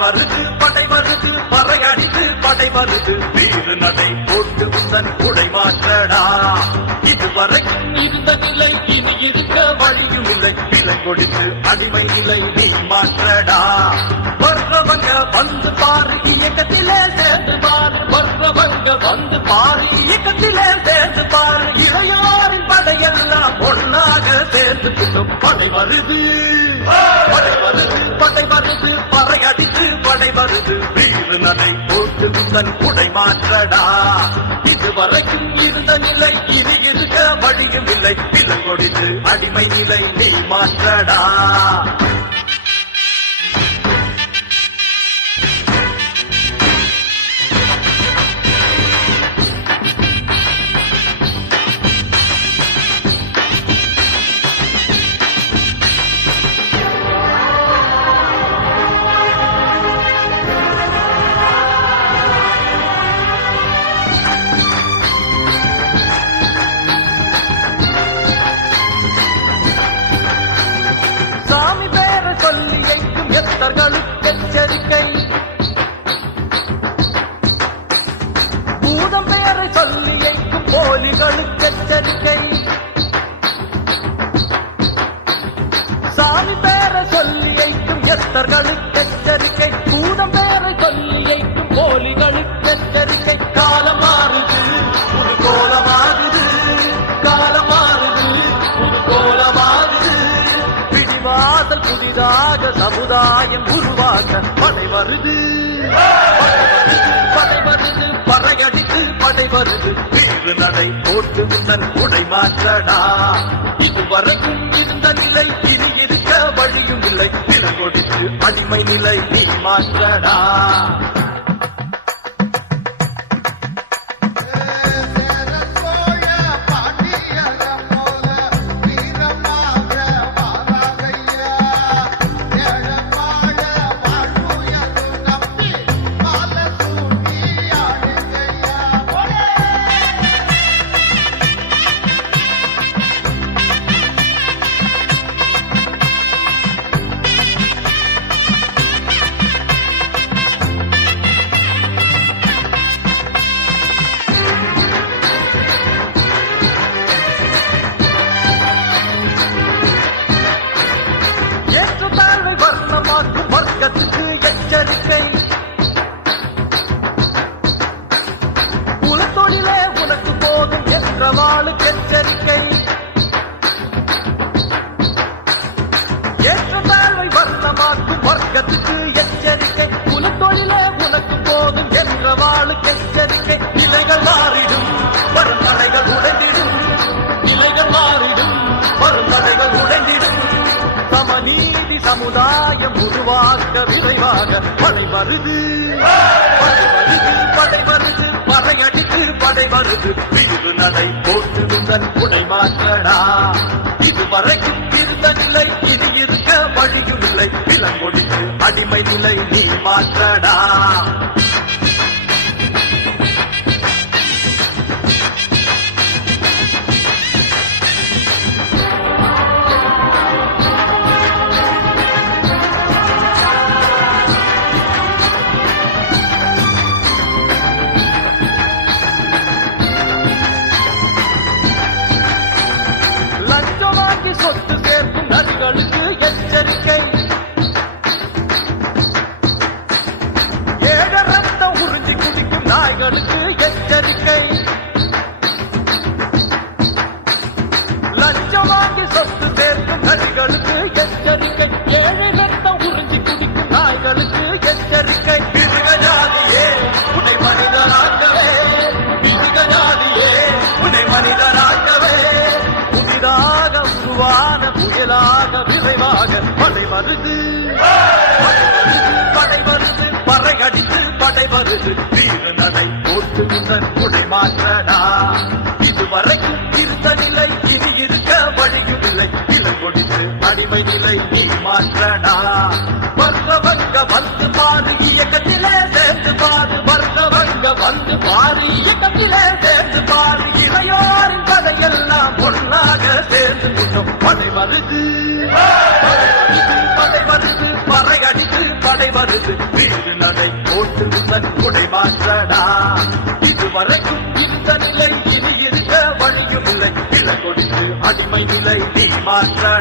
வருது பறையடித்து படை வருது வீறு நடை போட்டு உந்தன் குடை மாற்றடா. இதுவரைக்கும் இருந்த நிலை இனி இருக்க வழியும் இல்லை. விலை கொடுத்து அடிமை நிலை நீ மாற்றடா. வர்றவங்க வந்து பாரு இயக்கத்திலே சேர்ந்து பாரு. வர்றவங்க வந்து பாரு இயக்கத்திலே சேர்ந்து பாரு. இளையோரின் படையெல்லாம் ஒன்னாக சேர்ந்து விட்டோம். படை வருது பறையடித்து படை வருது வீறு நடை போட்டு தன் குடை மாற்றடா. இதுவரைக்கும் இருந்த நிலை இனி இருக்க வழியும் இல்லை. விலை கொடுத்து அடிமை நிலை நீ மாற்றடா. எச்சரிக்கை பூதம் பெயரை சொல்லி எங்கும் போலிகளுக்கு எச்சரிக்கை. சாமி பெயரை சொல்லி எங்கும் எத்தர்களுக்கு எச்சரிக்கை. பூதம் பெயரை சொல்லி எங்கும் போலிகளுக்கு எச்சரிக்கை. காலம் மாறுது ஒரு கோலமாகுது. காலம் மாறுது ஒரு கோலமாகுது. பிடிவாதல் புதிதாக சமுதாயம் உருவாக்க படை வருது பறையடித்து படை வருது வீறு நடை போட்டு முன்னன் குடை மாற்றடா. இதுவரைக்கும் இருந்த நிலை இனி இருக்க வழியும் இல்லை. விலை கொடுத்து அடிமை நிலை நீ மாற்றடா. வர்க்கத்துக்கு எச்சரிக்கை. உலத்தொழிலே உனக்கு போதும் என்றவாளுக்கு எச்சரிக்கை. ஏற்றத்தாழ்வை வர்ணமாக்கும் வர்க்கத்துக்கு எச்சரிக்கை. உலத்தொழிலே உனக்கு போதும் என்றவாளுக்கு எச்சரிக்கை. இலைகள் மாறிடும் வரும் தடைகள் உடைந்திடும். இலைகள் மாறிடும் வரும் தடைகள் உடைந்திடும். சமநீதி சமுதாயம் உருவாக்க விரைவாக படை வருது பறையடித்து படை வருது வீறு நடை போட்டு தன் குடை மாற்றடா. இதுவரைக்கும் இருந்த நிலை இனி இருக்க வழியும் இல்லை. விலை கொடுத்து அடிமை நிலை நீ மாற்றடா. சொத்து சேர்க்கும் நதிகளுக்கு எச்சரிக்கை. ஏக ரத்தம் உறிஞ்சி குடிக்கும் நாய்களுக்கு எச்சரிக்கை. லஞ்சம் வாங்கி சொத்து சேர்க்கும் நதிகளுக்கு எச்சரிக்கை. ஏழை ரத்தம் உறிஞ்சி குடிக்கும் நாய்களுக்கு எச்சரிக்கை. மிருக ஜாதியே உன்னை மனிதராக்கவே. மிருக ஜாதியே உன்னை மனிதராக்கவே. புதிதாக உருவான புயலாக விரைவாக படை வருது பறையடித்து படை வருது வீறு நடை போட்டு முன்னன் குடை மாற்றடா. இதுவரைக்கும் இருந்த நிலை இனி இருக்க வழியும் இல்லை. விலை கொடுத்து அடிமை நிலை நீ மாற்றடா. வர்றவங்க வந்து பாரு இயக்கத்திலே சேர்ந்து பாரு. வர்றவங்க வந்து பாரு இயக்கத்திலே சேர்ந்து பாரு. இளையோரின் படையெல்லாம் ஒன்னாக சேர்ந்து விட்டோம். படை வருது பறையடித்து படை வருது வீறு மாற்றடா